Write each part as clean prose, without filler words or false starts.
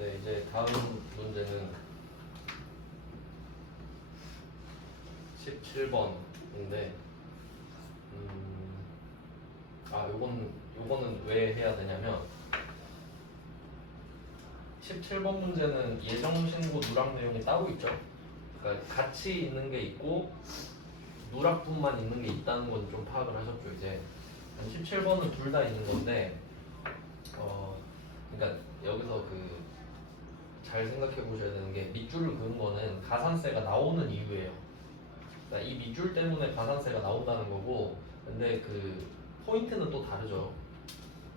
네, 이제 다음 문제는 17번인데, 요거는 왜 해야 되냐면, 17번 문제는 예정신고 누락 내용이 따로 있죠. 그러니까 같이 있는 게 있고, 누락분만 있는 게 있다는 건 좀 파악을 하셨죠, 이제. 17번은 둘 다 있는 건데, 그러니까 여기서 잘 생각해 보셔야 되는 게 밑줄을 그은 거는 가산세가 나오는 이유예요. 그러니까 이 밑줄 때문에 가산세가 나온다는 거고, 근데 포인트는 또 다르죠.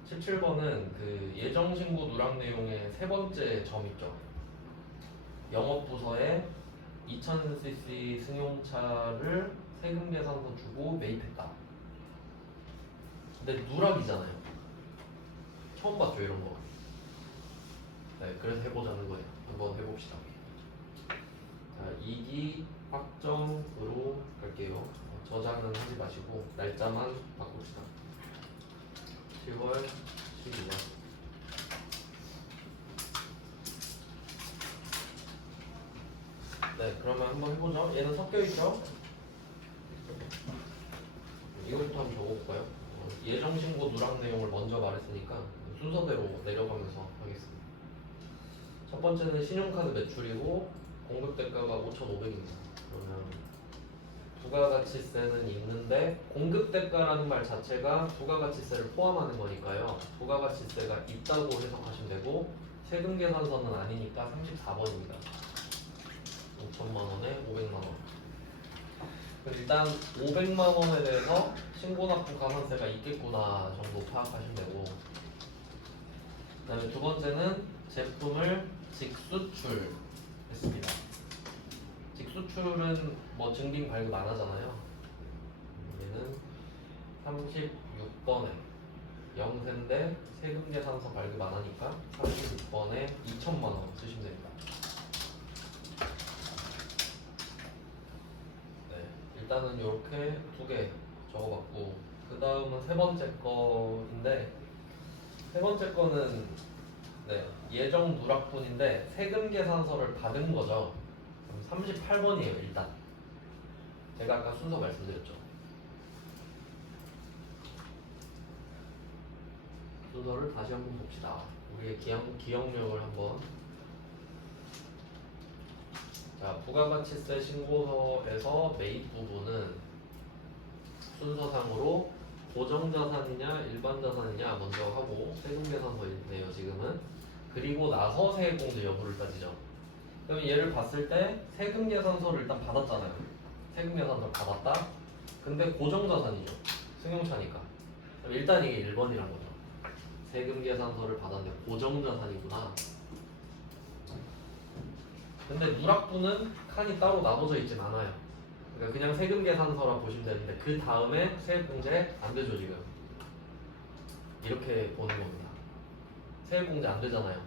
17번은 예정신고 누락 내용의 세 번째 점 있죠. 영업부서에 2000cc 승용차를 세금계산서 주고 매입했다. 근데 누락이잖아요. 처음 봤죠, 이런 거. 네, 그래서 해보자는 거예요. 한번 해봅시다. 자, 2기 확정으로 갈게요. 저장은 하지 마시고 날짜만 바꿉시다. 10월 12일. 네, 그러면 한번 해보죠. 얘는 섞여있죠? 이것부터 한번 적어볼까요? 예정신고 누락 내용을 먼저 말했으니까 순서대로 내려가면서 하겠습니다. 첫 번째는 신용카드 매출이고 공급대가가 5,500입니다. 그러면 부가가치세는 있는데 공급대가라는 말 자체가 부가가치세를 포함하는 거니까요. 부가가치세가 있다고 해석하시면 되고 세금계산서는 아니니까 34번입니다. 5천만 원에 500만 원. 일단 500만 원에 대해서 신고납부 가산세가 있겠구나 정도 파악하시면 되고, 그다음에 두 번째는 제품을 직수출했습니다. 직수출은 뭐 증빙 발급 안 하잖아요. 얘는 36번에 영세인데 세금계산서 발급 안 하니까 36번에 2천만 원 쓰시면 됩니다. 일단은 이렇게 두 개 적어봤고, 그 다음은 세 번째 거인데, 세 번째 거는 예정 누락분인데 세금 계산서를 받은 거죠. 그럼 38번이에요. 일단 제가 아까 순서 말씀드렸죠. 순서를 다시 한번 봅시다. 우리의 기억력을 한번. 자, 부가가치세 신고서에서 매입 부분은 순서상으로 고정자산이냐 일반자산이냐 먼저 하고 세금계산서인데요, 지금은. 그리고 나서 세액공제 여부를 따지죠. 그럼 얘를 봤을 때 세금계산서를 일단 받았잖아요. 세금계산서를 받았다. 근데 고정자산이죠. 승용차니까. 그럼 일단 이게 1번이란 거죠. 세금계산서를 받았는데 고정자산이구나. 근데 누락분은 칸이 따로 나눠져 있진 않아요. 그러니까 그냥 세금계산서라 보시면 되는데 그 다음에 세액공제 안 되죠, 지금. 이렇게 보는 겁니다. 세액공제 안 되잖아요.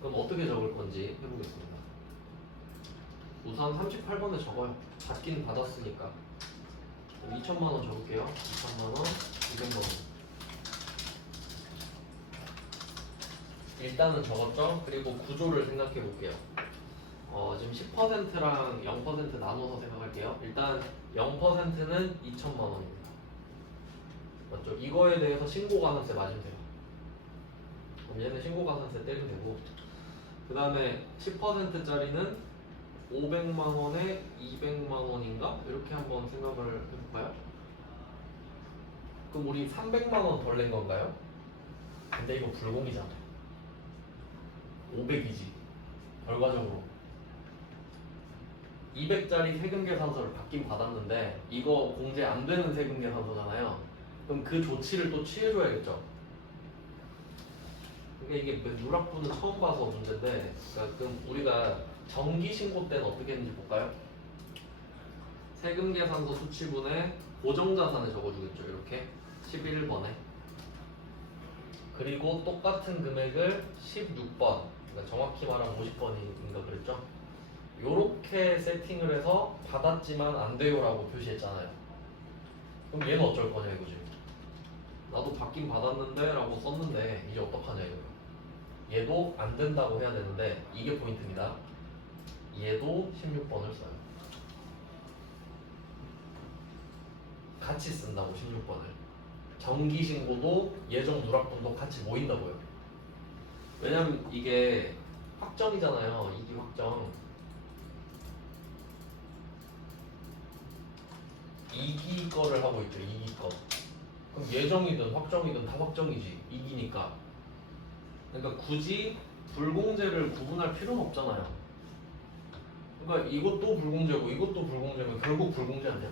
그럼 어떻게 적을 건지 해보겠습니다. 우선 38번에 적어요. 받긴 받았으니까. 2천만 원 적을게요. 2천만 원, 200만 원. 일단은 적었죠? 그리고 구조를 생각해 볼게요. 지금 10%랑 0% 나눠서 생각할게요. 일단 0%는 2천만 원입니다. 맞죠? 이거에 대해서 신고가산세 맞으면 돼요. 그럼 얘는 신고가산세 떼면 되고, 그 다음에 10%짜리는 500만 원에 200만 원인가? 이렇게 한번 생각을 해볼까요? 그럼 우리 300만 원 덜 낸 건가요? 근데 이거 불공이잖아요. 500이지. 결과적으로 200짜리 세금계산서를 받긴 받았는데 이거 공제 안 되는 세금계산서잖아요. 그럼 그 조치를 또 취해줘야겠죠. 그러니까 이게 누락분은 처음 봐서 문제인데, 그러니까 그럼 우리가 정기신고 때는 어떻게 했는지 볼까요? 세금계산서 수치분에 고정자산을 적어주겠죠. 이렇게 11번에. 그리고 똑같은 금액을 16번, 그러니까 정확히 말하면 50번인가 그랬죠? 요렇게 세팅을 해서 받았지만 안 돼요라고 표시했잖아요. 그럼 얘는 어쩔 거냐 이거지. 나도 받긴 받았는데 라고 썼는데 이제 어떡하냐 이거예요. 얘도 안 된다고 해야 되는데 이게 포인트입니다. 얘도 16번을 써요. 같이 쓴다고 16번을. 정기신고도 예정 누락분도 같이 모인다고요. 왜냐면 이게 확정이잖아요. 이기 확정. 이기 거를 하고 있죠. 이기 거. 그럼 예정이든 확정이든 다 확정이지. 이기니까. 그러니까 굳이 불공제를 구분할 필요는 없잖아요. 그러니까 이것도 불공제고 이것도 불공제면 결국 불공제 아니야.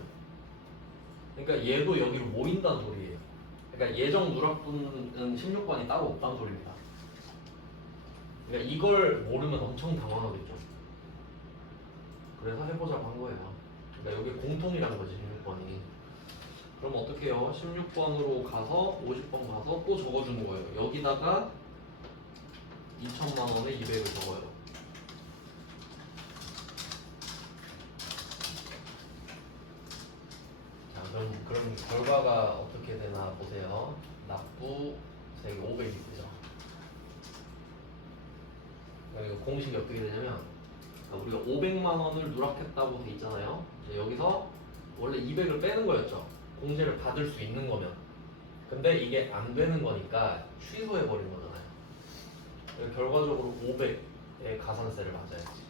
그러니까 얘도 여기로 모인다는 소리예요. 그러니까 예정 누락분은 16번이 따로 없다는 소리입니다. 그러니까 이걸 모르면 엄청 당황하겠죠. 그래서 해보자고 한 거예요. 그러니까 여기 공통이라는 거지 16번이. 그럼 어떻게 해요? 16번으로 가서 50번 가서 또 적어주는 거예요. 여기다가 2천만 원에 200을 적어요. 자, 그럼 결과가 어떻게 되나 보세요. 납부 세액 500이 되죠. 여기 공식이 어떻게 되냐면 우리가 500만 원을 누락했다고 돼 있잖아요. 이제 여기서 원래 200을 빼는 거였죠. 공제를 받을 수 있는 거면. 근데 이게 안 되는 거니까 취소해 버린 거잖아요. 결과적으로 500의 가산세를 맞아야지.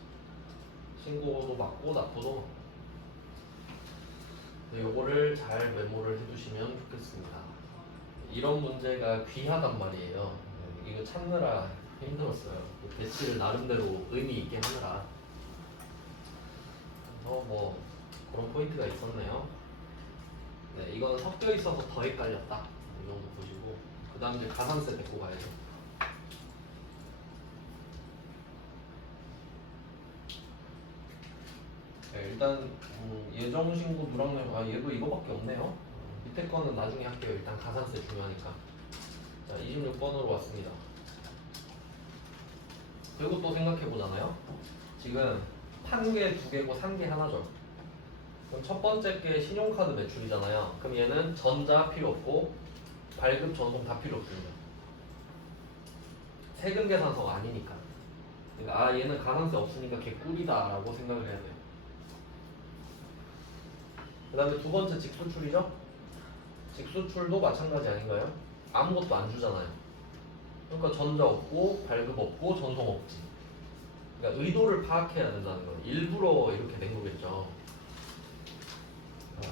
신고도 맞고 납부도 맞고. 요거를 잘 메모를 해두시면 좋겠습니다. 이런 문제가 귀하단 말이에요. 이거 찾느라 힘들었어요. 배치를 나름대로 의미 있게 하느라. 그래서 뭐 그런 포인트가 있었네요. 네, 이거는 섞여 있어서 더 헷갈렸다. 이 정도 보시고 그 다음 이제 가산세 데리고 가야죠. 네, 일단 예정신고 누락내용 얘도 이거밖에 없네요. 밑에 거는 나중에 할게요. 일단 가산세 중요하니까. 자, 26번으로 왔습니다. 그리고 또 생각해 보잖아요. 지금 판 게 2개고 산 게 하나죠. 그럼 첫 번째 게 신용카드 매출이잖아요. 그럼 얘는 전자 필요 없고 발급 전송 다 필요 없습니다. 세금 계산서가 아니니까. 그러니까 얘는 가산세 없으니까 개꿀이다 라고 생각을 해야 돼요. 그 다음에 두 번째 직수출이죠. 직수출도 마찬가지 아닌가요? 아무것도 안 주잖아요. 그러니까 전자 없고 발급 없고 전송 없지. 그러니까 의도를 파악해야 된다는 거예요. 일부러 이렇게 된 거겠죠.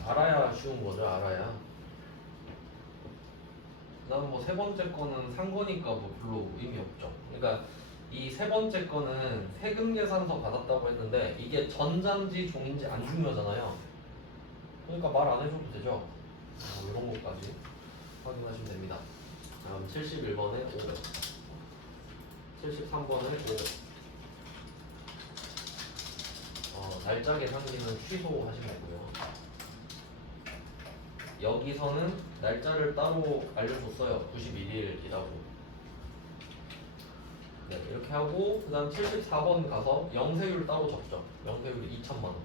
알아야 쉬운 거죠. 알아야. 그다음 뭐 세 번째 거는 산 거니까 뭐 별로 의미 없죠. 그러니까 이 세 번째 거는 세금 계산서 받았다고 했는데 이게 전자인지 종인지 안 중요하잖아요. 그러니까 말 안 해줘도 되죠. 이런 것까지 확인하시면 됩니다. 다음 71번에 500, 73번에 500. 날짜 계산기는 취소하시면 되고요. 여기서는 날짜를 따로 알려줬어요. 91일이라고. 네, 이렇게 하고 그 다음 74번 가서 영세율 따로 적죠. 영세율이 2천만 원.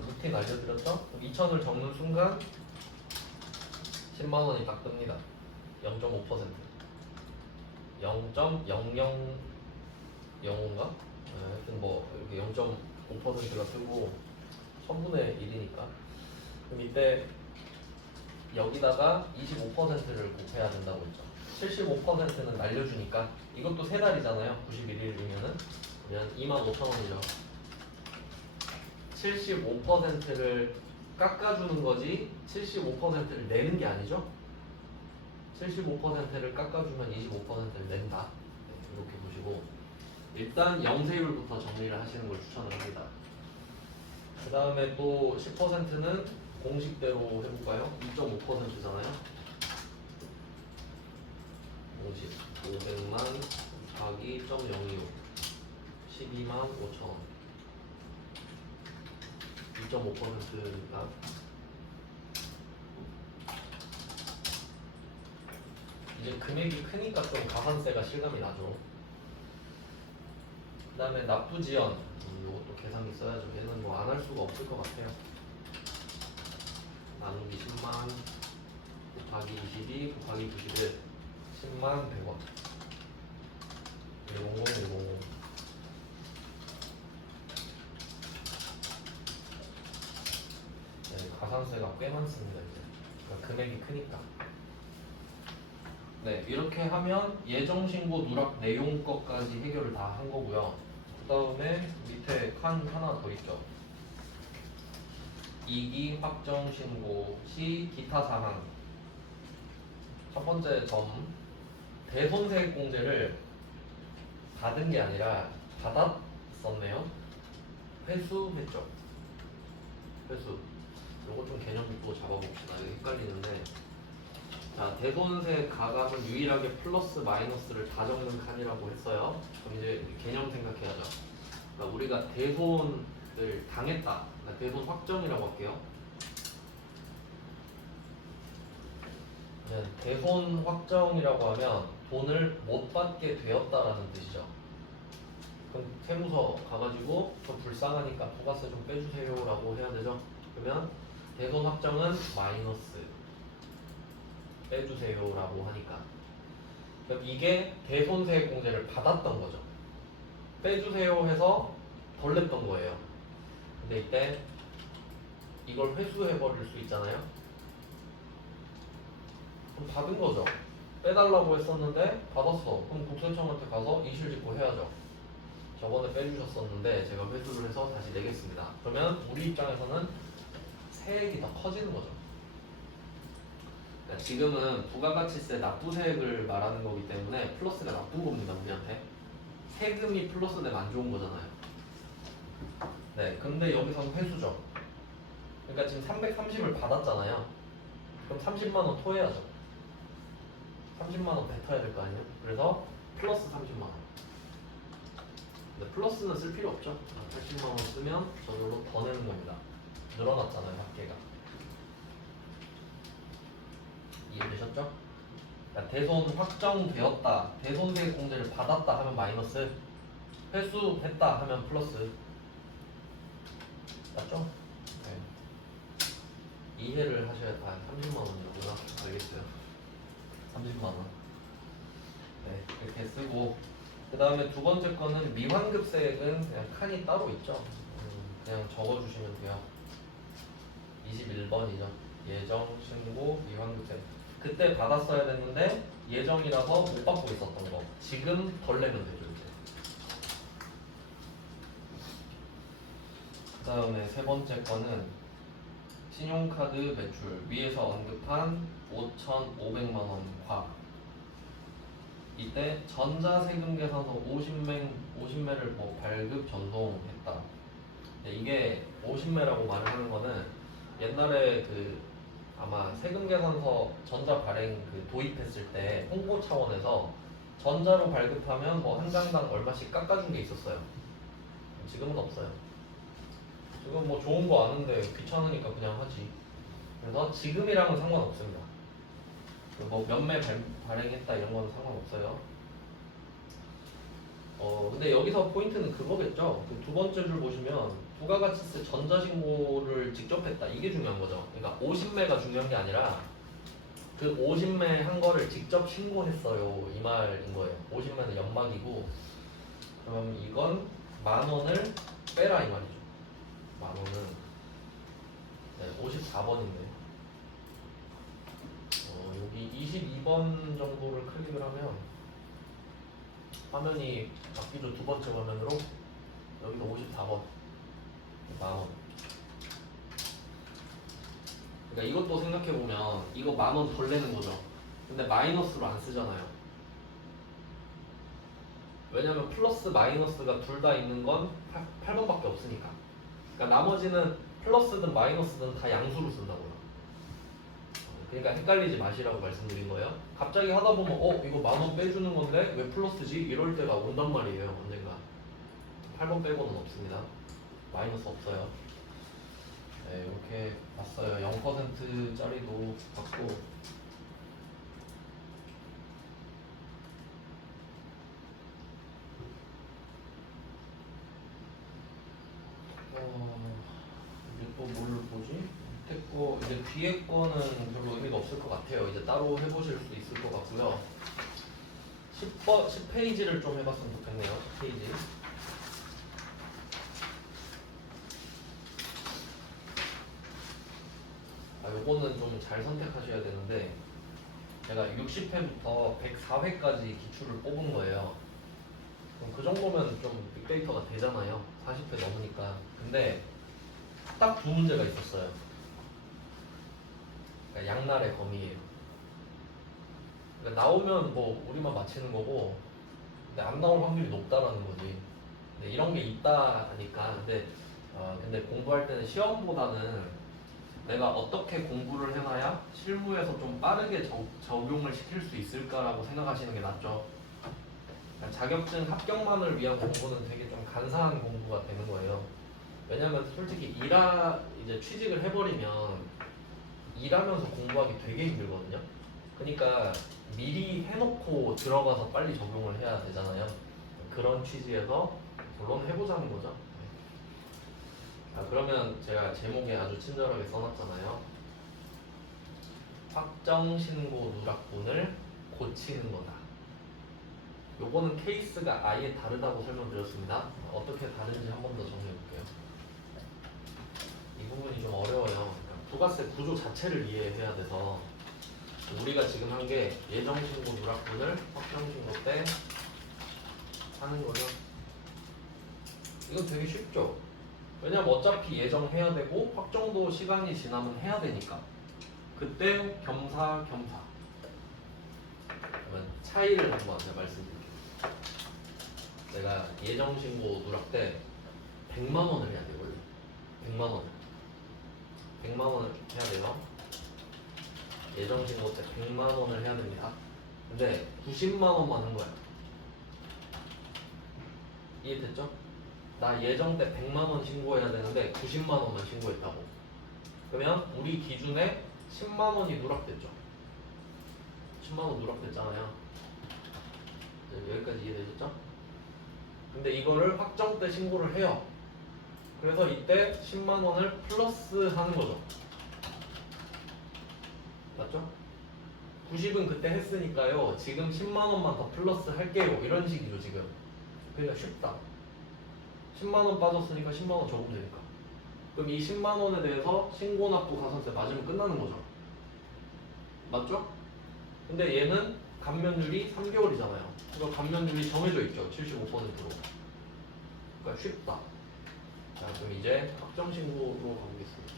루틴 알려드렸죠? 2천을 적는 순간 10만 원이 딱 뜹니다. 0.5%. 0.0005인가? 하여튼 뭐 이렇게 0.5%가 뜨고 1000분의 1이니까. 그럼 이때 여기다가 25%를 곱해야 된다고 했죠. 75%는 날려주니까 이것도 3달이잖아요. 91일이면은 그러면 25,000원이죠. 75%를 깎아주는 거지 75%를 내는 게 아니죠. 75%를 깎아주면 25%를 낸다. 네, 이렇게 보시고 일단 영세율부터 정리를 하시는 걸 추천을 합니다. 그 다음에 또 10%는 공식대로 해볼까요? 2.5%잖아요. 공식 500만 곱하기 0.025 12만 5천원 2.5%니까 이제 금액이 크니까 좀 가산세가 실감이 나죠. 그 다음에 납부지연 이것도 계산기 써야죠. 얘는 뭐 안 할 수가 없을 것 같아요. 나누기 10만 곱하기 22 곱하기 91 10만 100원. 100. 네, 가산세가 꽤 많습니다 이제. 그러니까 금액이 크니까. 네, 이렇게 하면 예정신고 누락 내용 것까지 해결을 다 한 거고요. 그 다음에 밑에 칸 하나 더 있죠. 2기 확정 신고 시 기타 사항. 첫 번째 점, 대손세액 공제를 받은 게 아니라 받았었네요. 회수했죠. 회수. 요거 좀 개념 짚고 잡아봅시다. 이거 헷갈리는데. 자, 대손세 가감은 유일하게 플러스 마이너스를 다 적는 칸이라고 했어요. 그럼 이제 개념 생각해야죠. 그러니까 우리가 대손을 당했다. 그러니까 대손 확정이라고 할게요. 대손 확정이라고 하면 돈을 못 받게 되었다라는 뜻이죠. 그럼 세무서 가가지고 좀 불쌍하니까 부가세 좀 빼주세요라고 해야 되죠. 그러면 대손 확정은 마이너스 빼주세요라고 하니까. 그럼 이게 대손세액 공제를 받았던 거죠. 빼주세요 해서 덜 냈던 거예요. 근데 이때 이걸 회수해버릴 수 있잖아요. 그럼 받은 거죠. 빼달라고 했었는데 받았어. 그럼 국세청한테 가서 이실직고 해야죠. 저번에 빼주셨었는데 제가 회수를 해서 다시 내겠습니다. 그러면 우리 입장에서는 세액이 더 커지는 거죠. 그러니까 지금은 부가가치세 납부세액을 말하는 거기 때문에 플러스가 나쁜 겁니다. 우리한테 세금이 플러스되면 안 좋은 거잖아요. 네, 근데 여기서는 회수죠. 그러니까 지금 330을 받았잖아요. 그럼 30만 원 토해야죠. 30만 원 뱉어야 될 거 아니에요? 그래서 플러스 30만 원. 근데 플러스는 쓸 필요 없죠. 80만 원 쓰면 저절로 더 내는 겁니다. 늘어났잖아요, 합계가. 이해되셨죠? 그러니까 대손 확정되었다, 대손세액 공제를 받았다 하면 마이너스, 회수했다 하면 플러스. 맞죠? 네. 이해를 하셔야. 30만 원이라고요? 알겠어요. 30만 원. 네, 이렇게 쓰고. 그 다음에 두 번째 거는 미환급세액은 그냥 칸이 따로 있죠. 그냥 적어주시면 돼요. 21번이죠. 예정, 신고, 미환급세액. 그때 받았어야 됐는데 예정이라서 못 받고 있었던 거. 지금 덜 내면 되죠 이제. 그 다음에 세 번째 거는 신용카드 매출. 위에서 언급한 5,500만 원 과. 이때 전자세금 계산서 50매를 뭐 발급 전송했다. 이게 50매라고 말을 하는 거는 옛날에 그 아마 세금 계산서 전자 발행 그 도입했을 때 홍보 차원에서 전자로 발급하면 뭐 한 장당 얼마씩 깎아준 게 있었어요. 지금은 없어요. 지금 뭐 좋은 거 아는데 귀찮으니까 그냥 하지. 그래서 지금이랑은 상관없습니다. 뭐 몇 매 발행했다 이런 거는 상관없어요. 근데 여기서 포인트는 그거겠죠. 그 두 번째 줄 보시면 부가가치세 전자신고를 직접 했다. 이게 중요한 거죠. 그러니까 50매가 중요한 게 아니라 그 50매 한 거를 직접 신고했어요. 이 말인 거예요. 50매는 연막이고, 그럼 이건 10,000원을 빼라 이 말이죠. 10,000원은. 네, 54번인데. 여기 22번 정도를 클릭을 하면 화면이 바뀌죠. 두 번째 화면으로. 여기서 54번 10,000원. 그러니까 이것도 생각해보면 이거 10,000원 덜 내는 거죠. 근데 마이너스로 안 쓰잖아요. 왜냐면 플러스 마이너스가 둘 다 있는 건 8번밖에 없으니까. 그러니까 나머지는 플러스든 마이너스든 다 양수로 쓴다고요. 그러니까 헷갈리지 마시라고 말씀드린 거예요. 갑자기 하다 보면 이거 10,000원 빼주는 건데 왜 플러스지? 이럴 때가 온단 말이에요. 언젠가. 8번 빼고는 없습니다. 마이너스 없어요. 네, 이렇게 봤어요. 0%짜리도 봤고. 이제 또 뭘 보지? 밑에 거, 이제 뒤에 거는 별로 의미가 없을 것 같아요. 이제 따로 해보실 수 있을 것 같고요. 10페이지를 좀 해봤으면 좋겠네요. 10페이지. 요거는 좀 잘 선택하셔야 되는데 제가 60회부터 104회까지 기출을 뽑은 거예요. 그럼 그 정도면 좀 빅데이터가 되잖아요. 40회 넘으니까. 근데 딱 두 문제가 있었어요. 그러니까 양날의 검이에요. 그러니까 나오면 뭐 우리만 맞히는 거고, 근데 안 나올 확률이 높다라는 거지. 근데 이런 게 있다 하니까. 근데 공부할 때는 시험보다는 내가 어떻게 공부를 해놔야 실무에서 좀 빠르게 적용을 시킬 수 있을까라고 생각하시는 게 낫죠. 그러니까 자격증 합격만을 위한 공부는 되게 좀 간사한 공부가 되는 거예요. 왜냐면 솔직히 이제 취직을 해버리면 일하면서 공부하기 되게 힘들거든요. 그러니까 미리 해놓고 들어가서 빨리 적용을 해야 되잖아요. 그런 취지에서 결론 해보자는 거죠. 그러면 제가 제목에 아주 친절하게 써놨잖아요. 확정신고 누락분을 고치는 거다. 요거는 케이스가 아예 다르다고 설명드렸습니다. 어떻게 다른지 한 번 더 정리해볼게요. 이 부분이 좀 어려워요. 그러니까 부가세 구조 자체를 이해해야 돼서 우리가 지금 한 게 예정신고 누락분을 확정신고 때 하는 거죠. 이건 되게 쉽죠. 왜냐면 어차피 예정해야 되고 확정도 시간이 지나면 해야 되니까. 그때 겸사겸사. 그러면 차이를 한번 말씀드릴게요. 내가 예정신고 누락 때 100만 원을 해야 돼요. 원래 100만 원. 100만 원을 해야 돼요. 예정신고 때 100만 원을 해야 됩니다. 근데 90만 원만 한 거야. 이해됐죠? 나 예정 때 100만 원 신고해야 되는데 90만 원만 신고했다고. 그러면 우리 기준에 10만 원이 누락됐죠. 10만 원 누락됐잖아요. 여기까지 이해되셨죠? 근데 이거를 확정 때 신고를 해요. 그래서 이때 10만 원을 플러스 하는 거죠. 맞죠? 90은 그때 했으니까요. 지금 10만 원만 더 플러스 할게요. 이런 식이죠, 지금. 그러니까 쉽다. 10만 원 빠졌으니까 10만 원 적으면 되니까. 그럼 이 10만 원에 대해서 신고납부 가산세 맞으면 끝나는 거죠. 맞죠? 근데 얘는 감면율이 3개월이잖아요. 그러니까 감면율이 정해져 있죠. 75%로. 그러니까 쉽다. 자, 그럼 이제 확정신고로 가보겠습니다.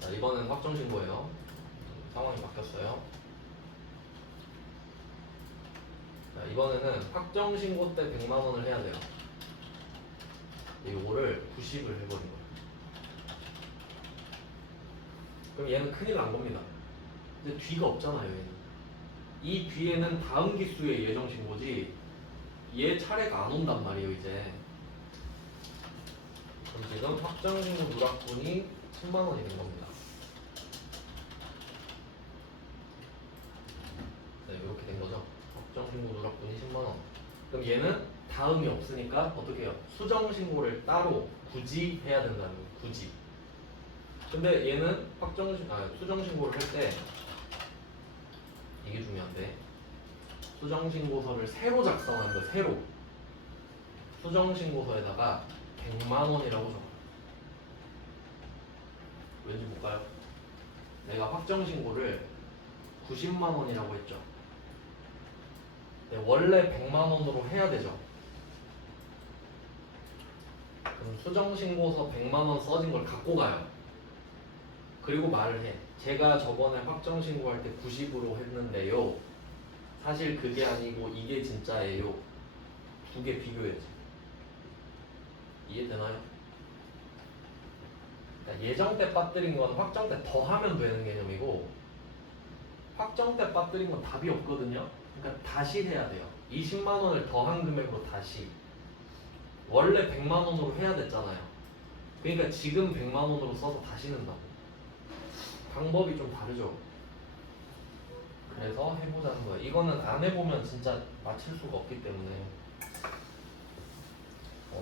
자, 이번엔 확정신고예요. 상황이 바뀌었어요. 자, 이번에는 확정신고 때 100만 원을 해야 돼요. 이거를 90을 해버린 거예요. 그럼 얘는 큰일 난 겁니다. 근데 뒤가 없잖아요. 얘는. 이 뒤에는 다음 기수의 예정신고지 얘 차례가 안 온단 말이에요. 이제. 그럼 지금 확정신고 누락분이 10만 원이 된 겁니다. 네, 이렇게 된 거죠. 확정신고 누락분이 10만 원. 그럼 얘는 다음이 없으니까 어떻게 해요? 수정신고를 따로 굳이 해야 된다는 거예요. 굳이. 근데 얘는 수정신고를 할 때 이게 중요한데 수정신고서를 새로 작성한 거예요. 새로. 수정신고서에다가 100만 원이라고 적어요. 왠지 볼까요? 내가 확정신고를 90만 원이라고 했죠. 원래 100만 원으로 해야 되죠. 그럼 수정신고서 100만 원 써진 걸 갖고 가요. 그리고 말을 해. 제가 저번에 확정신고할 때 90으로 했는데요. 사실 그게 아니고 이게 진짜예요. 두 개 비교해야지. 이해되나요? 그러니까 예정 때 빠뜨린 건 확정 때 더하면 되는 개념이고 확정 때 빠뜨린 건 답이 없거든요. 그러니까 다시 해야 돼요. 20만 원을 더한 금액으로 다시. 원래 100만 원으로 해야 됐잖아요. 그러니까 지금 100만 원으로 써서 다시 낸다고. 방법이 좀 다르죠. 그래서 해보자는 거예요. 이거는 안 해보면 진짜 맞힐 수가 없기 때문에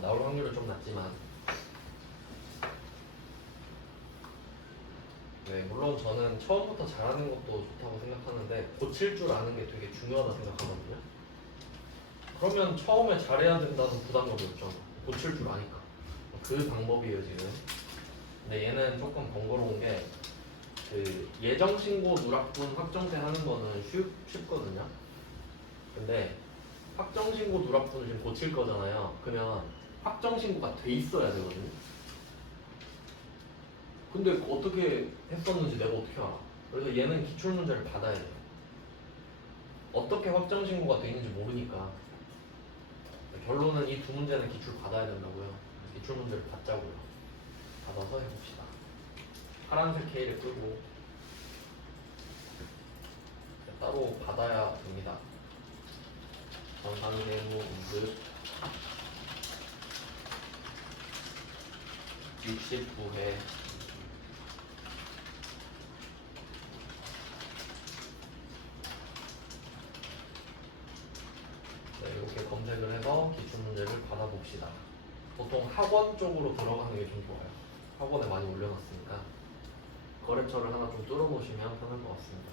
나올 확률은 좀 낮지만 네, 물론 저는 처음부터 잘하는 것도 좋다고 생각하는데 고칠 줄 아는 게 되게 중요하다 생각하거든요. 그러면 처음에 잘해야 된다는 부담감이 없잖아. 고칠 줄 아니까. 그 방법이에요 지금. 근데 얘는 조금 번거로운 게 그 예정 신고 누락분 확정세 하는 거는 쉽거든요. 근데 확정 신고 누락분을 지금 고칠 거잖아요. 그러면 확정 신고가 돼 있어야 되거든요. 근데 어떻게 했었는지 내가 어떻게 알아? 그래서 얘는 기출 문제를 받아야 돼요. 어떻게 확정 신고가 돼 있는지 모르니까. 결론은 이 두 문제는 기출 받아야 된다고요. 기출 문제를 받자고요. 받아서 해봅시다. 파란색 K를 끄고 따로 받아야 됩니다. 전산세무 응급 69회 네, 이렇게 검색을 해서 기출문제를 받아봅시다. 보통 학원 쪽으로 들어가는 게 좀 좋아요. 학원에 많이 올려놨으니까 거래처를 하나 좀 뚫어놓으시면 편할 것 같습니다.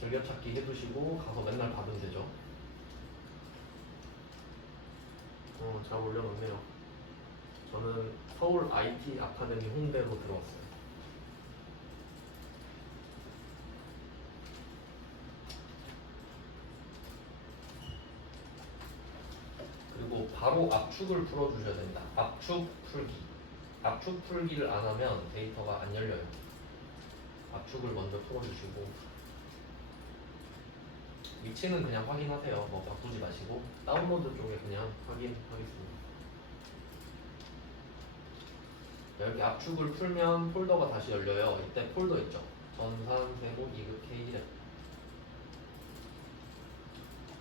즐겨찾기 해두시고 가서 맨날 받으면 되죠. 잘 올려놓네요. 저는 서울 IT 아카데미 홍대로 들어왔어요. 그리고 바로 압축을 풀어주셔야 됩니다. 압축 풀기. 압축 풀기를 안 하면 데이터가 안 열려요. 압축을 먼저 풀어주시고 위치는 그냥 확인하세요. 뭐 바꾸지 마시고 다운로드 쪽에 그냥 확인하겠습니다. 여기 압축을 풀면 폴더가 다시 열려요. 이때 폴더 있죠. 전산, 세무, 이급, K랩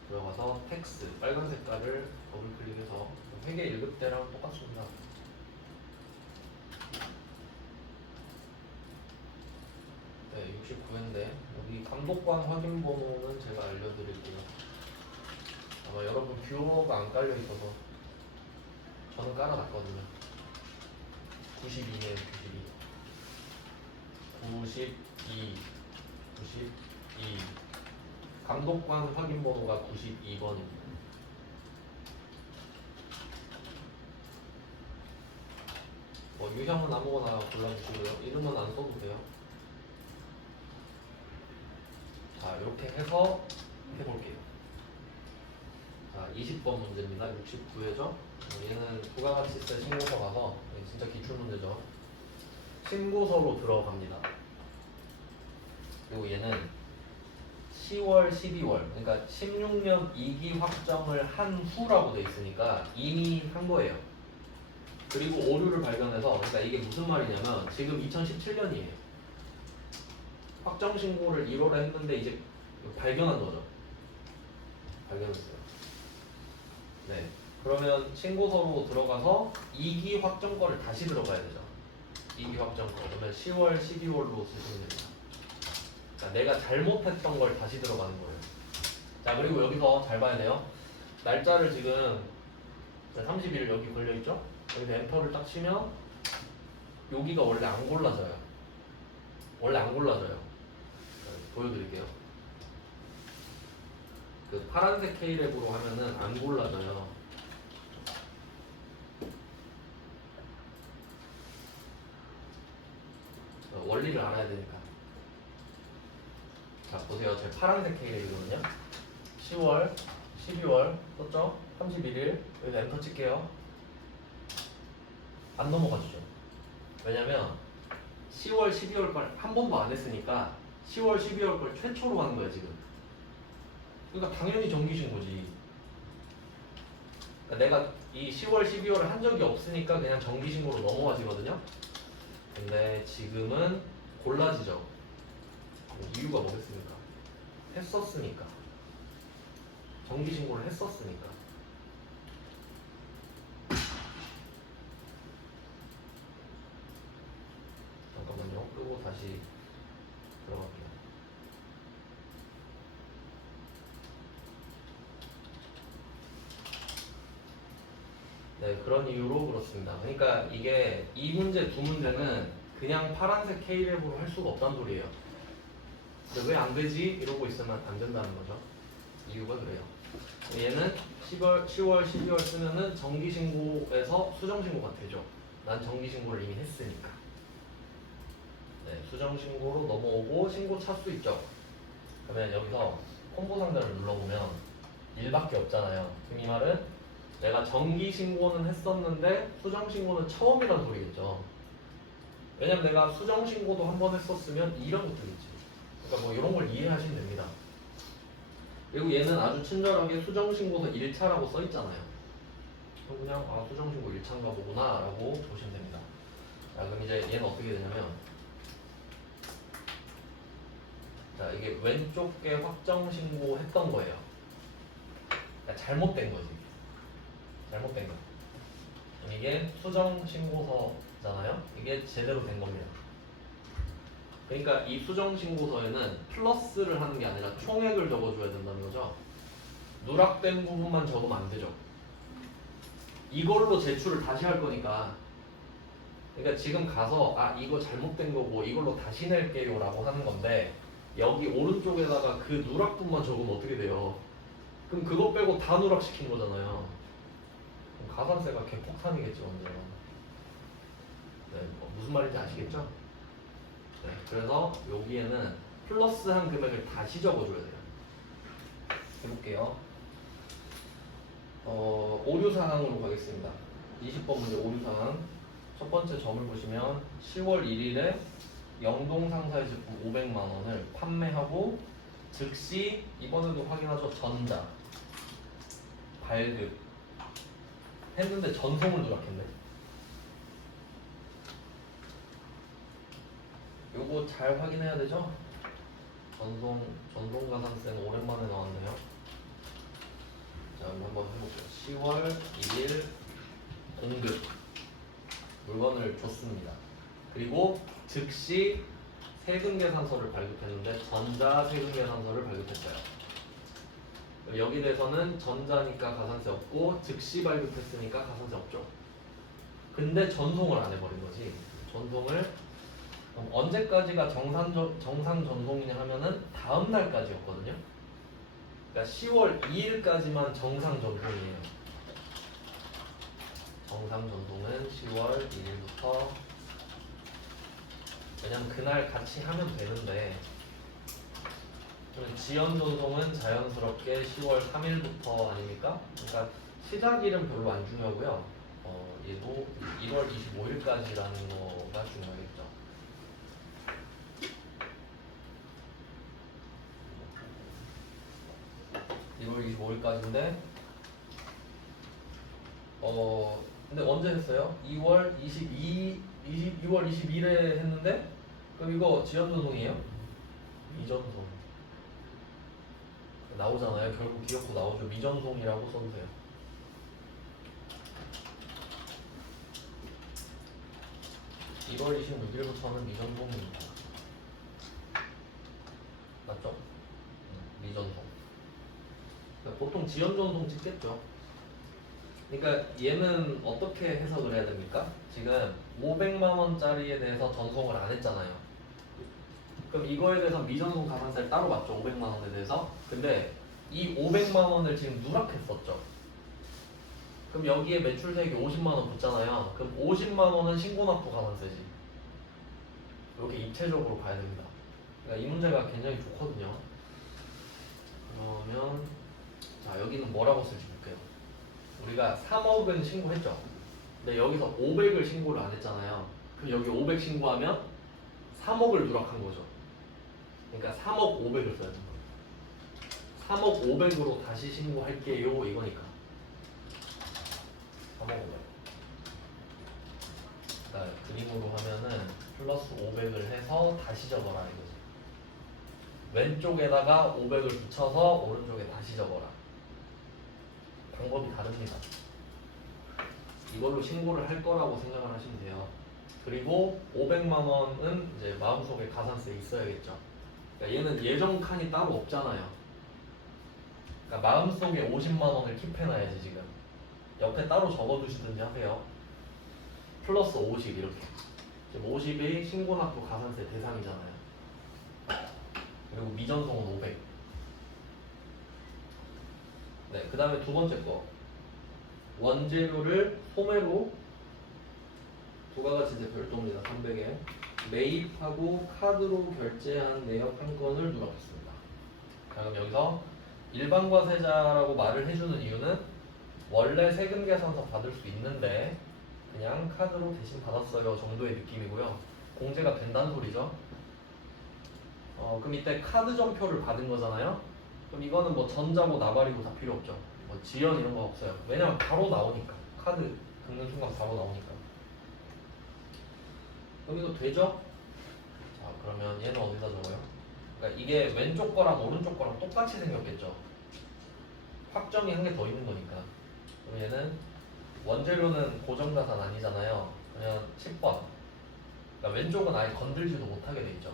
들어가서 텍스 빨간 색깔을 더블 클릭해서 회계 1급 때랑 똑같습니다. 네, 69회인데 여기 감독관 확인 번호는 제가 알려드릴게요. 아마 여러분 뷰어가 안 깔려 있어서 저는 깔아놨거든요. 92네, 92. 92. 감독관 확인 번호가 92번입니다. 뭐 유형은 아무거나 골라주시고요. 이름은 안 써도 돼요. 자, 이렇게 해서 해볼게요. 자, 20번 문제입니다. 69회죠. 얘는 부가가치세 신고서 가서 진짜 기출문제죠. 신고서로 들어갑니다. 그리고 얘는 10월, 12월, 그러니까 16년 2기 확정을 한 후라고 돼 있으니까 이미 한 거예요. 그리고 오류를 발견해서, 그러니까 이게 무슨 말이냐면 지금 2017년이에요. 확정 신고를 1월에 했는데 이제 발견한 거죠. 발견했어요. 네. 그러면 신고서로 들어가서 2기 확정 거를 다시 들어가야 되죠. 2기 확정 거. 그러면 10월, 12월로 쓰시면 됩니다. 그러니까 내가 잘못했던 걸 다시 들어가는 거예요. 자, 그리고 여기서 잘 봐야 돼요. 날짜를 지금 30일 여기 걸려있죠? 여기서 엔터를 딱 치면 여기가 원래 안 골라져요. 원래 안 골라져요. 보여드릴게요. 그 파란색 K랩으로 하면은 안 골라져요. 원리를 알아야 되니까. 자, 보세요. 제 파란색 K랩이거든요. 10월, 12월 썼죠? 31일 여기서 엔터 칠게요. 안 넘어가주죠. 왜냐면 10월, 12월 걸 한 번도 안 했으니까 10월, 12월 걸 최초로 하는 거야 지금. 그러니까 당연히 정기신고지. 그러니까 내가 이 10월, 12월을 한 적이 없으니까 그냥 정기신고로 넘어가지거든요. 근데 지금은 골라지죠. 이유가 뭐겠습니까? 했었으니까. 정기신고를 했었으니까. 잠깐만요. 끄고 다시 들어갈게요. 네, 그런 이유로 그렇습니다. 그러니까 이게 이 문제 두 문제는 그냥 파란색 K랩으로 할 수가 없다는 소리예요. 근데 왜 안 되지? 이러고 있으면 안 된다는 거죠. 이유가 그래요. 얘는 10월, 12월 쓰면은 정기신고에서 수정신고가 되죠. 난 정기신고를 이미 했으니까. 네, 수정신고로 넘어오고 신고 찰수 있죠. 그러면 여기서 콤보 상자를 눌러보면 1밖에 없잖아요. 그럼 이 말은 내가 정기신고는 했었는데 수정신고는 처음이란 소리겠죠. 왜냐면 내가 수정신고도 한 번 했었으면 이런 것들이지. 그러니까 뭐 이런 걸 이해하시면 됩니다. 그리고 얘는 아주 친절하게 수정신고서 1차라고 써있잖아요. 그럼 그냥 아 수정신고 1차인가 보구나 라고 보시면 됩니다. 자 그럼 이제 얘는 어떻게 되냐면 자 이게 왼쪽에 확정신고 했던 거예요. 그러니까 잘못된 거지. 잘못된 거. 그럼 이게 수정신고서잖아요. 이게 제대로 된 겁니다. 그러니까 이 수정신고서에는 플러스를 하는 게 아니라 총액을 적어줘야 된다는 거죠. 누락된 부분만 적으면 안 되죠. 이걸로 제출을 다시 할 거니까. 그러니까 지금 가서 아 이거 잘못된 거고 이걸로 다시 낼게요 라고 하는 건데 여기 오른쪽에다가 그 누락분만 적으면 어떻게 돼요? 그럼 그거 빼고 다 누락시킨 거잖아요. 그럼 가산세가 개폭탄이겠죠 완전. 네, 무슨 말인지 아시겠죠? 네, 그래서 여기에는 플러스한 금액을 다시 적어줘야 돼요. 해볼게요. 오류사항으로 가겠습니다. 20번 문제 오류사항. 첫 번째 점을 보시면 10월 1일에 영동상사의 제품 500만 원을 판매하고 즉시 이번에도 확인하죠. 전자 발급 했는데 전송을 누락했네. 요거 잘 확인해야 되죠? 전송 가산세는 오랜만에 나왔네요. 자, 한번 해볼게요. 10월 1일 공급 물건을 줬습니다. 그리고 즉시 세금계산서를 발급했는데 전자 세금계산서를 발급했어요. 여기 대해서는 전자니까 가산세 없고 즉시 발급했으니까 가산세 없죠. 근데 전송을 안 해버린 거지. 전송을 그럼 언제까지가 정상 전송이냐 하면은 다음 날까지였거든요. 그러니까 10월 2일까지만 정상 전송이에요. 정상 전송은 10월 2일부터 왜냐면 그날 같이 하면 되는데 지연 전송은 자연스럽게 10월 3일부터 아닙니까? 그러니까 시작일은 별로 안 중요하고요. 얘도 1월 25일까지라는 거가 중요하겠죠. (1월 25일까지인데) 근데 언제 했어요? 2월 22일에 했는데 그럼 이거 지연 전송이에요? 미전송 나오잖아요. 결국 기억도 나오죠. 미전송이라고 써주세요. (1월 26일부터는) 미전송입니다. 맞죠? 미전송. 그러니까 보통 지연전송 찍겠죠. 그러니까 얘는 어떻게 해석을 해야 됩니까? 지금 500만 원짜리에 대해서 전송을 안 했잖아요. 그럼 이거에 대해서 미전송 가산세를 따로 받죠. 500만 원에 대해서. 근데 이 500만 원을 지금 누락했었죠. 그럼 여기에 매출세액이 50만 원 붙잖아요. 그럼 50만 원은 신고납부 가산세지. 이렇게 입체적으로 봐야 됩니다. 그러니까 이 문제가 굉장히 좋거든요. 그러면 자 여기는 뭐라고 쓸지 볼게요. 우리가 3억은 신고했죠. 근데 여기서 500을 신고를 안 했잖아요. 그럼 여기 500 신고하면 3억을 누락한 거죠. 그러니까 3억 500을 써야 됩니다. 3억 500으로 다시 신고할게요 이거니까 3억 500. 그러니까 그림으로 하면은 플러스 500을 해서 다시 적어라 이거지. 왼쪽에다가 500을 붙여서 오른쪽에 다시 적어라. 방법이 다릅니다. 이걸로 신고를 할 거라고 생각을 하시면 돼요. 그리고 500만 원은 이제 마음속에 가산세 있어야겠죠. 그러니까 얘는 예정 칸이 따로 없잖아요. 그러니까 마음속에 50만 원을 킵해놔야지 지금. 옆에 따로 적어두시든지 하세요. 플러스 50 이렇게. 지금 50이 신고납부 가산세 대상이잖아요. 그리고 미전송은 500. 네, 그 다음에 두 번째 거. 원재료를 소매로 부가가치세 별도입니다. 300에 매입하고 카드로 결제한 내역 한 건을 누락했습니다. 자, 그럼 여기서 일반과세자라고 말을 해주는 이유는 원래 세금 계산서 받을 수 있는데 그냥 카드로 대신 받았어요 정도의 느낌이고요. 공제가 된다는 소리죠. 그럼 이때 카드 전표를 받은 거잖아요. 그럼 이거는 뭐 전자고 나발이고 다 필요 없죠. 뭐 지연 이런 거 없어요. 왜냐면 바로 나오니까. 카드 긁는 순간 바로 나오니까. 그럼 이거 되죠? 자, 그러면 얘는 어디다 적어요? 그러니까 이게 왼쪽 거랑 오른쪽 거랑 똑같이 생겼겠죠. 확정이 한 개 더 있는 거니까. 그럼 얘는 원재료는 고정가산 아니잖아요. 그냥 10번. 그러니까 왼쪽은 아예 건들지도 못하게 돼 있죠.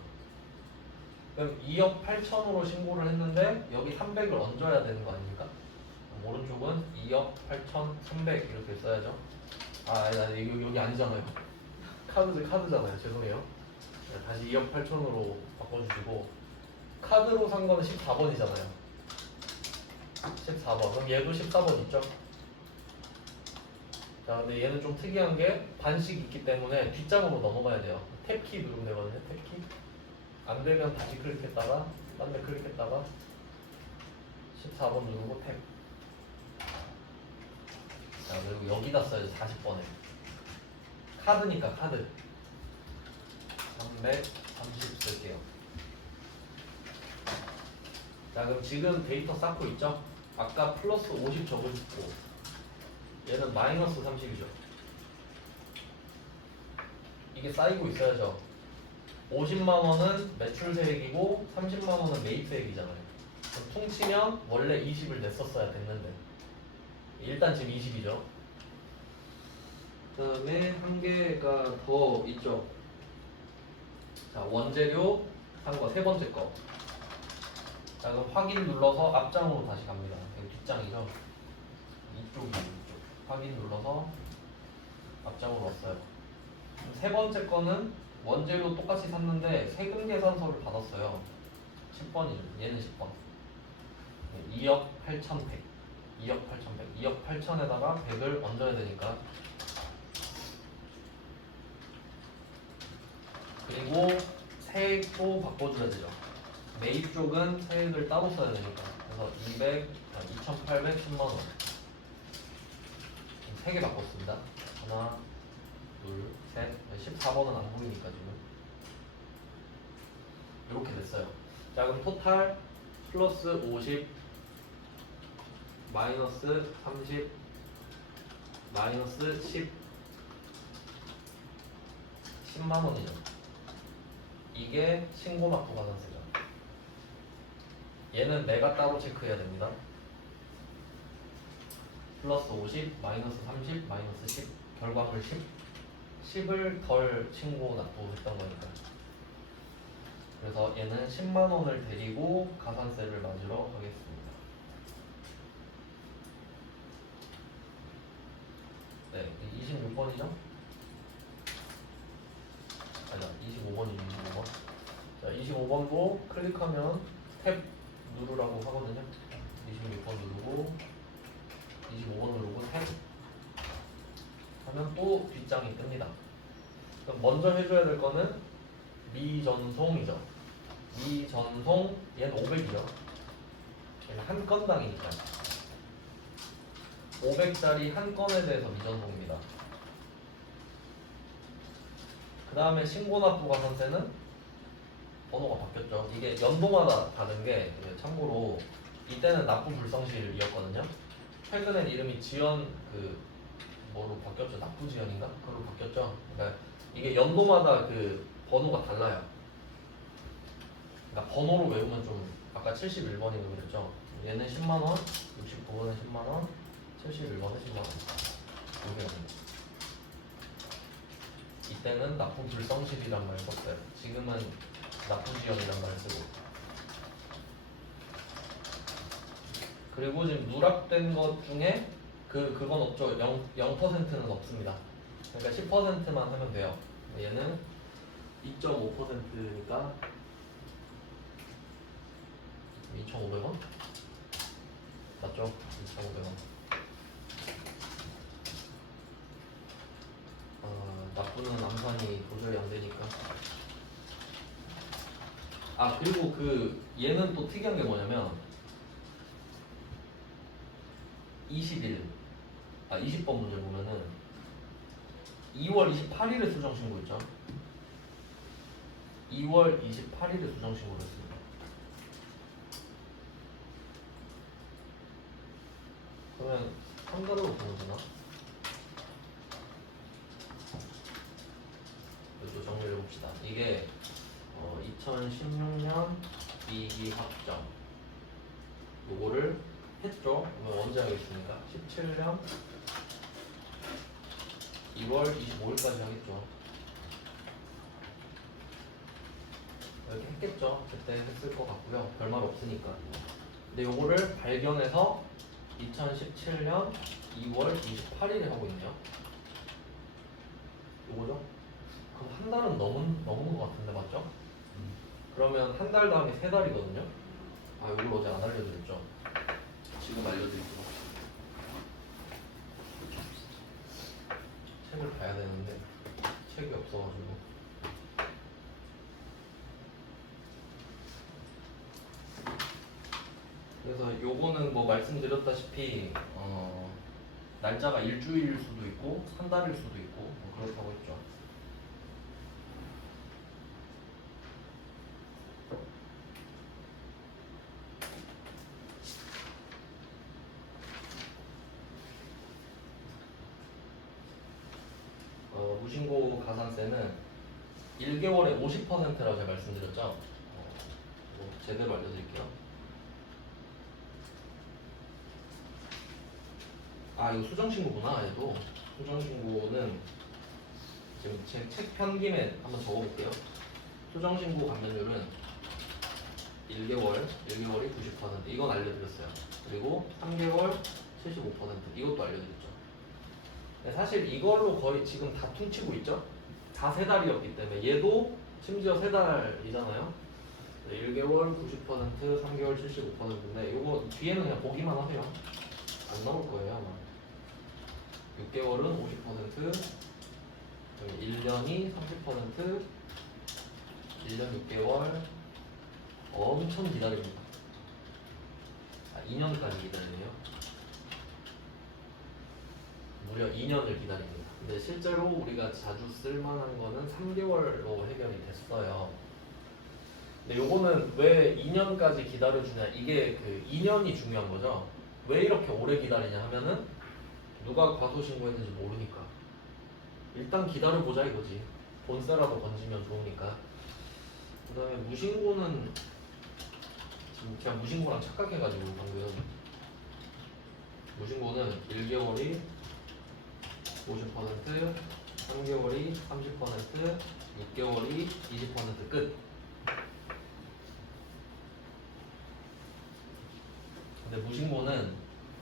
그럼 2억 8천으로 신고를 했는데 여기 300을 얹어야 되는 거 아닙니까? 그럼 오른쪽은 2억 8천 300 이렇게 써야죠. 여기 아니잖아요. 카드잖아요. 죄송해요. 네, 다시 2억 8천으로 바꿔주시고 카드로 산 거는 14번이잖아요. 14번. 그럼 얘도 14번 있죠? 자, 근데 얘는 좀 특이한 게 반씩 있기 때문에 뒷장으로 넘어가야 돼요. 탭키 누르면 되거든요. 탭키. 안 되면 다시 클릭했다가 딴 데 클릭했다가 14번 누르고 탭. 자, 그리고 여기다 써야죠. 40번에. 카드니까 카드. 330 쓸게요. 자, 그럼 지금 데이터 쌓고 있죠? 아까 플러스 50 적어주고 얘는 마이너스 30이죠. 이게 쌓이고 있어야죠. 50만원은 매출세액이고 30만원은 매입세액이잖아요. 그럼 퉁치면 원래 20을 냈었어야 됐는데 일단 지금 20이죠. 그 다음에 한 개가 더 있죠. 자, 원재료 산 거 세 번째 거. 자, 그럼 확인 눌러서 앞장으로 다시 갑니다. 여기 뒷장이죠. 이쪽. 확인 눌러서 앞장으로 왔어요. 세 번째 거는 원재료 똑같이 샀는데 세금 계산서를 받았어요. 10번이죠. 얘는 10번. 2억 8,100. 2억 8,100. 2억 8천에다가 100을 얹어야 되니까. 그리고 세액도 바꿔줘야 되죠. 매입 쪽은 세액을 따로 써야 되니까. 그래서 2,810만원. 3개 바꿨습니다. 하나, 둘, 셋. 14번은 안 보이니까 지금. 이렇게 됐어요. 자, 그럼 토탈 플러스 50 마이너스 30 마이너스 10 10만원이죠. 이게 신고납부 가산세죠. 얘는 내가 따로 체크해야 됩니다. 플러스 50 마이너스 30 마이너스 10 결과물 10을 덜 신고 납부했던 거니까. 그래서 얘는 10만원을 데리고 가산세를 맞으러 가겠습니다. 네, 26번이죠? 아니야, 25번이죠. 25번. 자, 25번도 클릭하면 탭 누르라고 하거든요. 26번 누르고 25번 누르고 탭 하면 또 뒷장이 뜹니다. 그럼 먼저 해줘야 될 거는 미전송이죠. 미전송 얘는 500이요. 얘는 한 건당이니까 500짜리 한 건에 대해서 미전송입니다. 그 다음에 신고납부 가산세는 번호가 바뀌었죠. 이게 연도마다 다른 게 참고로 이때는 납부 불성실이었거든요. 최근엔 이름이 지연 뭐로 바뀌었죠? 납부 지연인가? 그걸로 바뀌었죠. 그러니까 이게 연도마다 그 번호가 달라요. 그러니까 번호로 외우면 좀 아까 71번이라고 그랬죠. 얘는 10만원, 69번은 10만원, 71번은 10만원. 이게 이때는 납부 불성실이란 말 썼어요. 지금은 납부 지연이란 말 쓰고. 그리고 지금 누락된 것 중에 그건 없죠. 0%는 없습니다. 그러니까 10%만 하면 돼요. 얘는 2.5%니까 2,500원? 맞죠? 2,500원. 나쁘는 암산이 도저히 안 되니까. 아, 그리고 얘는 또 특이한 게 뭐냐면 20번 문제 보면은 2월 28일에 수정 신고했죠. 2월 28일에 수정 신고를 했습니다. 그러면 3단으로 보면 되나? 또 정리를 해봅시다. 이게 2016년 2기 합정 요거를 했죠. 그러면 언제 하겠습니까? 17년 2월 25일까지 하겠죠. 이렇게 했겠죠. 그때 했을 것 같고요. 별말 없으니까. 근데 요거를 발견해서 2017년 2월 28일에 하고 있네요. 요거죠? 그럼 한 달은 넘은 것 같은데 맞죠? 그러면 한 달 다음에 세 달이거든요. 아, 이걸 어제 안 알려드렸죠? 지금 알려드릴게요. 책을 봐야 되는데 책이 없어가지고. 그래서 요거는 뭐 말씀드렸다시피 날짜가 일주일일 수도 있고 한 달일 수도 있고 뭐 그렇다고 했죠. 무신고 가산세는 1개월에 50%라고 제가 말씀드렸죠. 뭐 제대로 알려드릴게요. 아, 이거 수정신고구나. 얘도 수정신고는 지금 제 책 편김에 한번 적어볼게요. 수정신고 감면율은 1개월이 90%. 이건 알려드렸어요. 그리고 3개월 75%. 이것도 알려드렸죠. 사실 이걸로 거의 지금 다 퉁치고 있죠. 다 세 달이었기 때문에 얘도 심지어 세 달이잖아요. 1개월 90%, 3개월 75%인데 이거 뒤에는 그냥 보기만 하세요. 안 나올 거예요 아마. 6개월은 50%, 1년이 30%, 1년 6개월 엄청 기다립니다. 2년까지 기다리네요. 무려 2년을 기다립니다. 근데 실제로 우리가 자주 쓸만한 거는 3개월로 해결이 됐어요. 근데 요거는 왜 2년까지 기다려주냐, 이게 2년이 중요한 거죠. 왜 이렇게 오래 기다리냐 하면은 누가 과소신고했는지 모르니까 일단 기다려보자 이거지. 본세라도 건지면 좋으니까. 그 다음에 무신고는 지금 제가 무신고랑 착각해가지고 방금 무신고는 1개월이 50%, 3개월이 30%, 6개월이 20% 끝. 근데 무신고는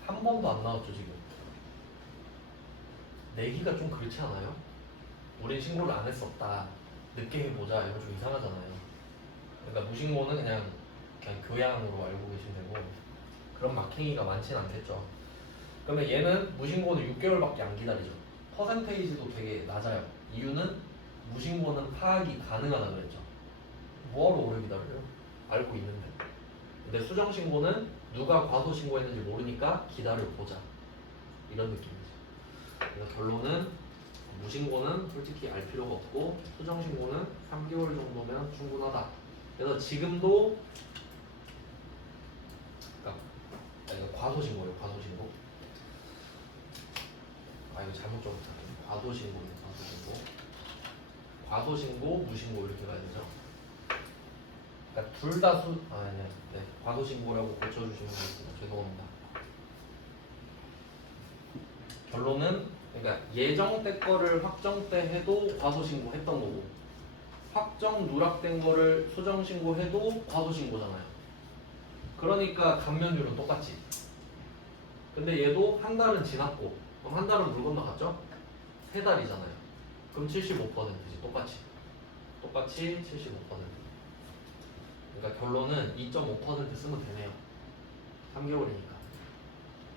한 번도 안 나왔죠 지금. 내기가 좀 그렇지 않아요? 우린 신고를 안 했었다, 늦게 해보자, 이거 좀 이상하잖아요. 그러니까 무신고는 그냥 교양으로 알고 계시면 되고, 그런 막행이가 많진 않겠죠. 그러면 얘는 무신고는 6개월밖에 안 기다리죠. 퍼센테이지도 되게 낮아요. 이유는 무신고는 파악이 가능하다 그랬죠. 뭐하러 오래 기다려요? 알고 있는데. 근데 수정신고는 누가 과소신고했는지 모르니까 기다려보자, 이런 느낌이죠. 그래서 결론은 무신고는 솔직히 알 필요가 없고 수정신고는 3개월 정도면 충분하다. 그래서 지금도 이거 과소신고예요. 과소신고. 이거 잘못 적었다. 과소신고예요. 과소신고, 무신고 이렇게 가야 되죠. 그러니까 둘 다 네, 과소신고라고 고쳐주시면 되겠습니다. 죄송합니다. 결론은 그러니까 예정 때 거를 확정 때 해도 과소신고 했던 거고, 확정 누락된 거를 수정 신고해도 과소신고잖아요. 그러니까 감면율은 똑같지. 근데 얘도 한 달은 지났고, 그럼 한 달은 물 건너갔죠? 세 달이잖아요. 그럼 75%지. 똑같이 75%. 그러니까 결론은 2.5% 쓰면 되네요. 3개월이니까.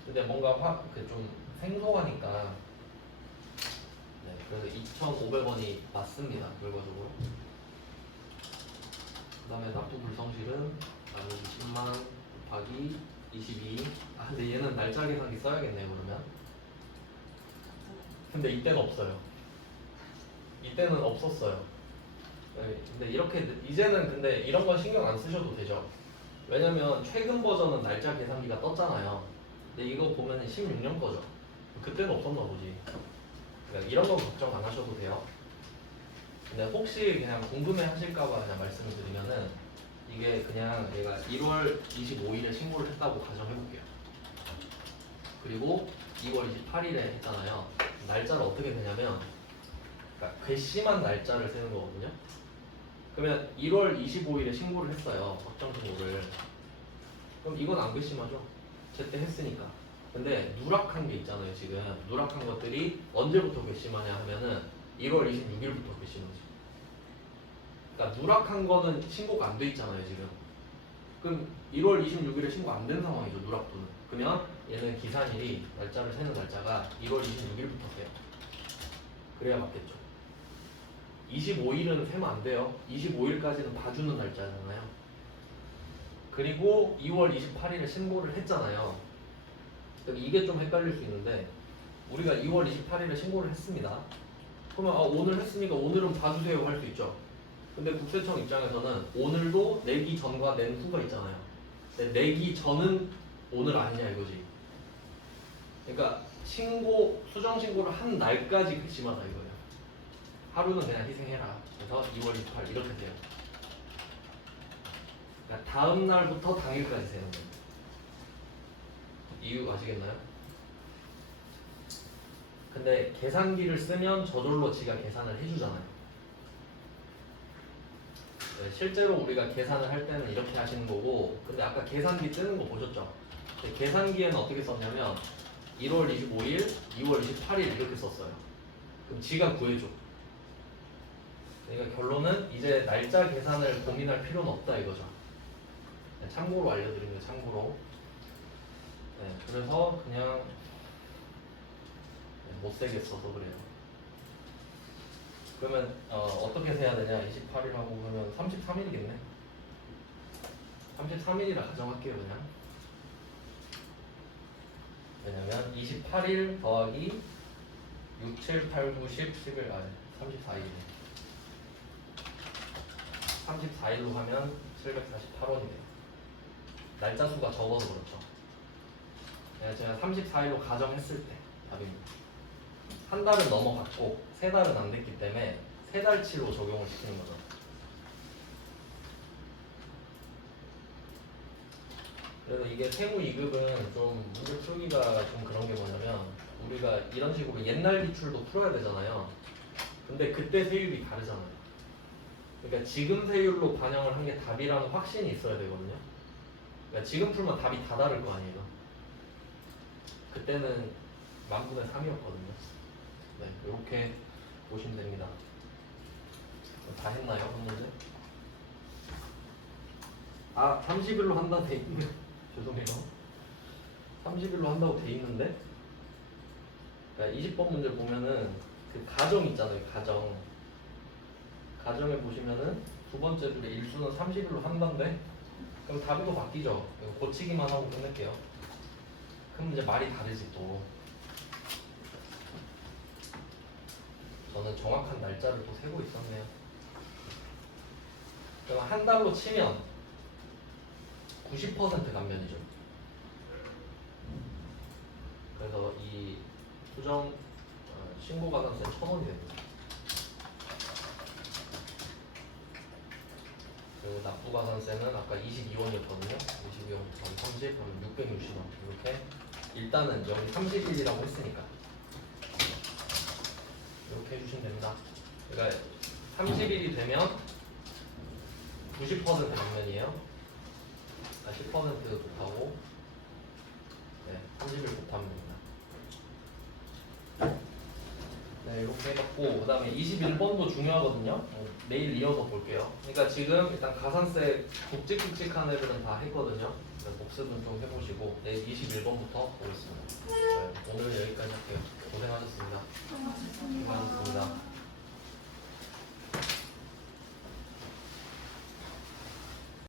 근데 뭔가 좀 생소하니까 네, 그래서 2,500원이 맞습니다. 결과적으로. 그 다음에 납부 불성실은 나누기 10만 곱하기 22. 아 근데 얘는 날짜 계산기 써야겠네요 그러면. 근데 이때는 없어요. 이때는 없었어요. 네, 근데 이렇게 이제는 근데 이런 건 신경 안 쓰셔도 되죠. 왜냐면 최근 버전은 날짜 계산기가 떴잖아요. 근데 이거 보면 16년 거죠. 그때는 없었나 보지. 그러니까 이런 건 걱정 안 하셔도 돼요. 근데 혹시 그냥 궁금해 하실까봐 그냥 말씀을 드리면은 이게 그냥 얘가 1월 25일에 신고를 했다고 가정해볼게요. 그리고 2월 28일에 했잖아요. 날짜를 어떻게 되냐면 그러니까 괘씸한 날짜를 쓰는 거거든요. 그러면 1월 25일에 신고를 했어요. 확정 신고를. 그럼 이건 안 괘씸하죠. 제때 했으니까. 근데 누락한 게 있잖아요. 지금 누락한 것들이 언제부터 괘씸하냐 하면은 1월 26일부터 괘씸하지. 그러니까 누락한 거는 신고가 안 돼 있잖아요. 지금. 그럼 1월 26일에 신고 안 된 상황이죠. 누락도는. 그러면 얘는 기산일이 날짜를 세는 날짜가 1월 26일부터 세요. 그래야 맞겠죠. 25일은 세면 안 돼요. 25일까지는 봐주는 날짜잖아요. 그리고 2월 28일에 신고를 했잖아요. 이게 좀 헷갈릴 수 있는데 우리가 2월 28일에 신고를 했습니다. 그러면 오늘 했으니까 오늘은 봐주세요 할 수 있죠. 근데 국세청 입장에서는 오늘도 내기 전과 낸 후가 있잖아요. 근데 내기 전은 오늘 아니냐 이거지. 그러니까 수정 신고를 한 날까지 괘씸하다 이거예요. 하루는 그냥 희생해라. 그래서 2월 28일 이렇게 돼요. 그러니까 다음 날부터 당일까지 세는 거예요. 이유 아시겠나요? 근데 계산기를 쓰면 저절로 지가 계산을 해주잖아요. 네, 실제로 우리가 계산을 할 때는 이렇게 하시는 거고, 근데 아까 계산기 뜨는 거 보셨죠? 계산기에는 어떻게 썼냐면 1월 25일, 2월 28일 이렇게 썼어요. 그럼 지가 구해줘. 그러니까 결론은 이제 날짜 계산을 고민할 필요는 없다 이거죠. 네, 참고로 알려드린 거 참고로. 네, 그래서 그냥 못 세겠어서 그래요. 그러면 어떻게 세야 되냐? 28일하고 그러면 33일이겠네. 33일이라 가정할게요 그냥. 왜냐면 28일 더하기 6, 7, 8, 9, 10, 11, 34일이네. 34일로 하면 748원이네요. 날짜 수가 적어서 그렇죠. 제가 34일로 가정했을 때 답입니다. 한 달은 넘어갔고 세 달은 안 됐기 때문에 세 달치로 적용을 시키는 거죠. 그래서 이게 세무 2급은 좀 문제 풀기가 좀 그런 게 뭐냐면 우리가 이런 식으로 옛날 기출도 풀어야 되잖아요. 근데 그때 세율이 다르잖아요. 그러니까 지금 세율로 반영을 한 게 답이라는 확신이 있어야 되거든요. 그러니까 지금 풀면 답이 다 다를 거 아니에요. 그때는 10,000분의 3이었거든요. 네, 이렇게 보시면 됩니다. 다 했나요? 한 문제? 30일로 한다고 돼 있는데 죄송해요. 30일로 한다고 돼 있는데 그러니까 20번 문제 보면은 그 가정 있잖아요. 가정에 보시면은 두 번째 줄에 일수는 30일로 한다는데 그럼 답이 또 바뀌죠. 고치기만 하고 끝낼게요. 그럼 이제 말이 다르지 또. 저는 정확한 날짜를 또 세고 있었네요. 그럼 한 달로 치면 90% 감면이죠. 그래서 이 수정 신고 가산세 1,000원이 됩니다. 그 납부 가산세는 아까 22원이었거든요. 22원 곱하기 30 하면 660원. 이렇게 일단은 여기 30일이라고 했으니까 이렇게 해주시면 됩니다. 그러니까 30일이 되면 90% 감면이에요. 10% 곱하고 30일 곱하면 됩니다. 네, 네, 이렇게 해봤고 그 다음에 21번도 중요하거든요. 내일 이어서 볼게요. 그러니까 지금 일단 가산세 굵직굵직한 애들은 다 했거든요. 복습은 좀 해보시고 내일 21번부터 보겠습니다. 네, 오늘 여기까지 할게요. 고생하셨습니다.